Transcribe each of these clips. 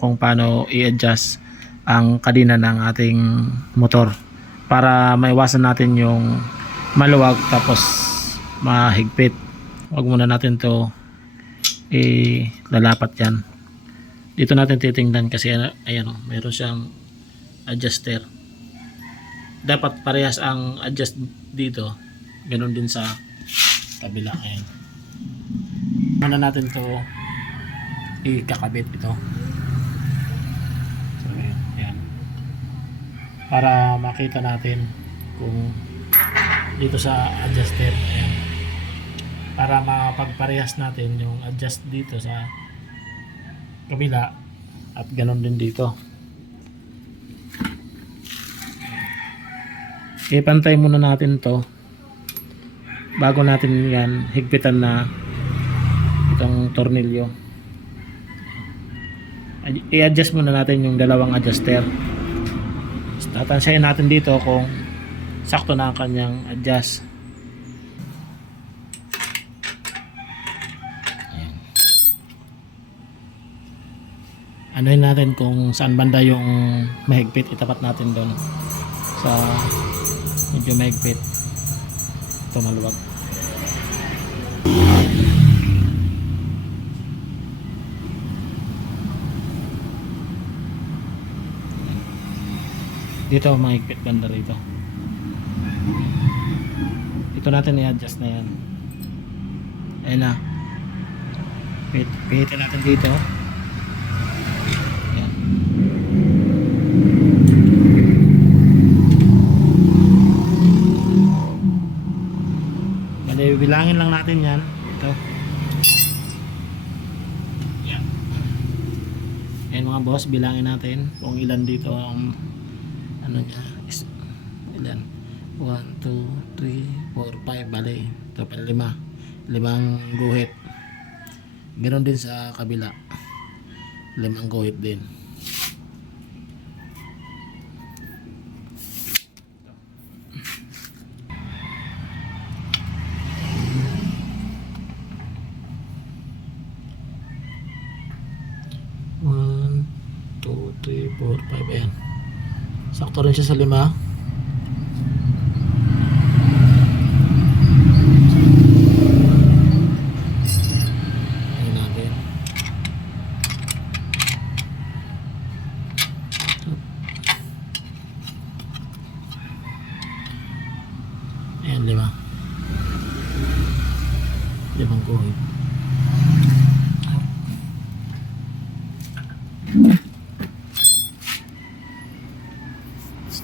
kung paano i-adjust ang kadena ng ating motor para maiwasan natin yung maluwag tapos mahigpit. Huwag muna natin to lalapat yan. Dito natin titingnan kasi ayan o, meron siyang adjuster. Dapat parehas ang adjust dito, ganun din sa kabila. Ayan, muna natin to ikakabit ito. So ayan, para makita natin kung dito sa adjuster, ayan, para mapagparehas natin yung adjust dito sa kabila at ganun din dito. Ipantay muna natin to bago natin yan higpitan na itong tornilyo. I-adjust muna natin yung dalawang adjuster. Tatansayin natin dito kung sakto na ang kanyang adjust. Anuhin natin kung saan banda yung mahigpit, itapat natin doon sa medyo mahigpit. Ito maluwag. Dito mahigpit banda rito. Ito natin i-adjust na yan. Ayan na. Pihitin natin dito. Ayan. Bali, bilangin lang natin yan. Ito. Ayan. Ayan mga boss, bilangin natin kung ilan dito ang ano niya is ilan. 1, 2, 3, 4, 5. Bali, ito pa 5. 5 guhit. Meron din sa kabila. 5 guhit din. One, 2, 3, 4, 5. Ayan. Sakto rin siya sa 5. Ayan, 5 guhit.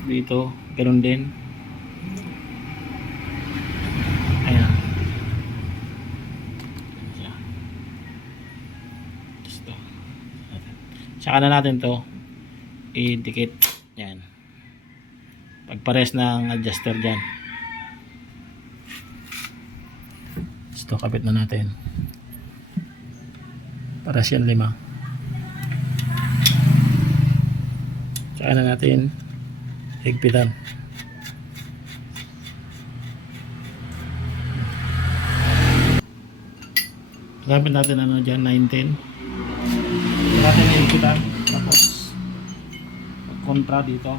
Dito, ganoon din. Ayan. Saka na natin to i-dikit. Yan. Pagpares ng adjuster dyan. Ito, kapit na natin. Para siyang 5. Saka na natin higpitan. Gamit natin ano dyan, 910. Natin higpitan. Tapos kontra dito.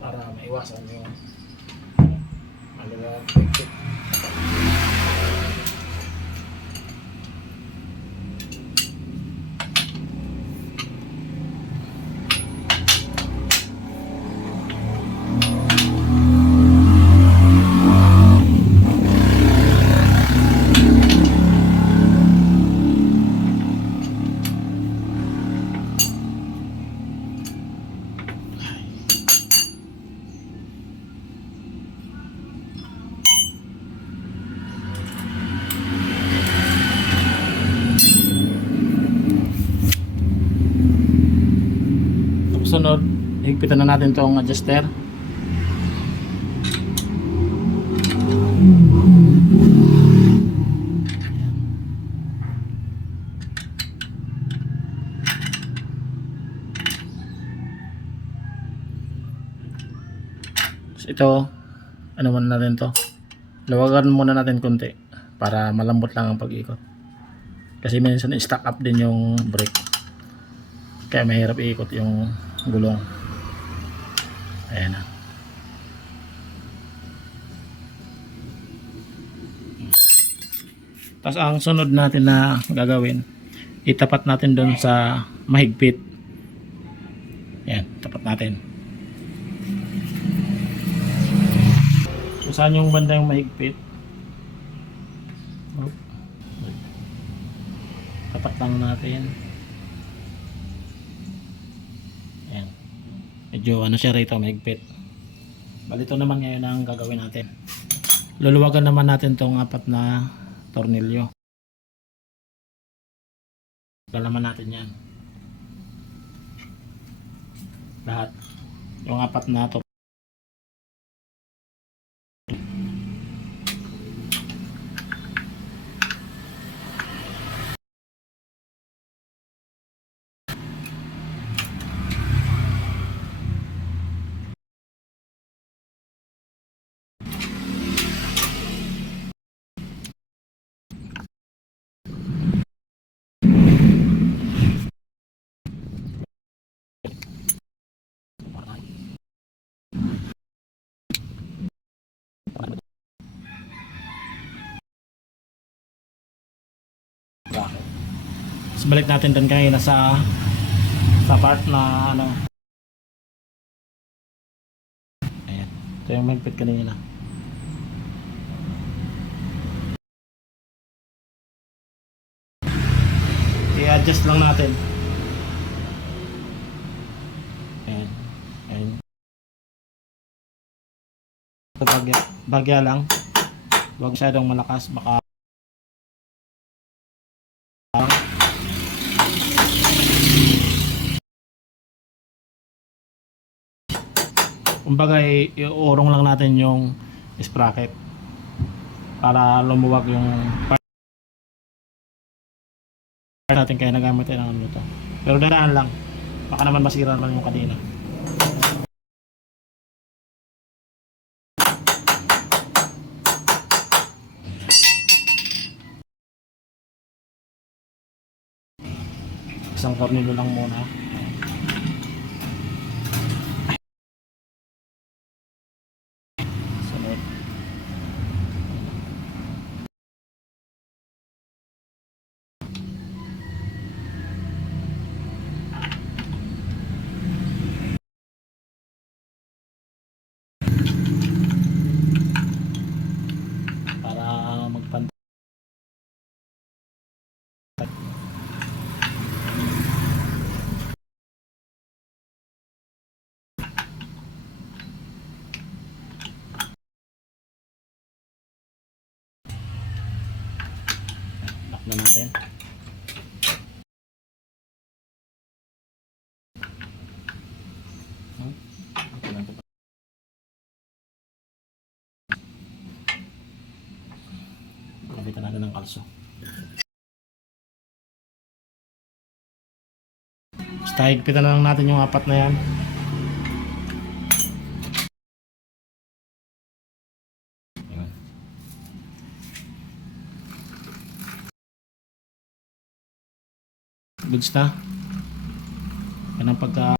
Para maiwasan yung maluwag higpit. Sunod, higpitan na natin tong adjuster. ito, ano muna natin to, lawagan muna natin konti para malambot lang ang pag-ikot. Kasi minsan i-stack up din yung brake. Kaya mahirap iikot yung gulong. Ayan na. Tapos ang sunod natin na gagawin, itapat natin doon sa mahigpit. Ayan, tapat natin. Kung saan yung banda yung mahigpit, tapat lang natin. Ayan. Medyo ano siya rito, mahigpit. Balito naman ngayon ang gagawin natin. Luluwagan naman natin tong 4 na tornilyo. Galaman natin yan. Lahat. Yung 4 na to. Tapos balik natin doon kanina sa part na ano. Ayan. Ito yung mahigpit kanina. I-adjust lang natin. Ayan. Ayan. Bagya lang. Huwag masyadong malakas. Baka kumbaga iurong lang natin yung sprocket para lumuwag yung part natin, kaya nagamit tayo ng ano to. Pero daraan lang, baka naman masira naman yung kanina. Isang tornilyo lang muna. Sunod. Para magpantay. Lock na natin. Kapitan natin ng kalso. Basta higpitan na lang natin yung 4 na yan. Ayan. Goods na. Yan ang pagka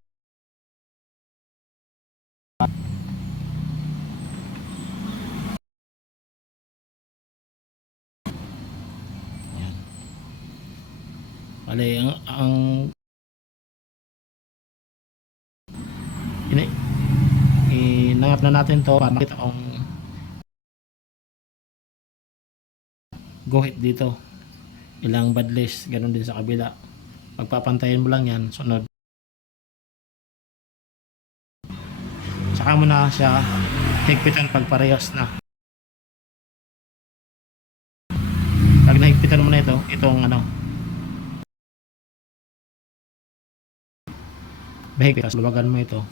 yan. Bale, ang inangap na natin to para makita kung guhit dito, ilang badless, ganun din sa kabila. Pagpapantayin mo lang yan, sunod. Saka mo na siya higpitan pag parehas na. Pag nahigpitan mo na itong ano, mahigpit, luwagan mo ito.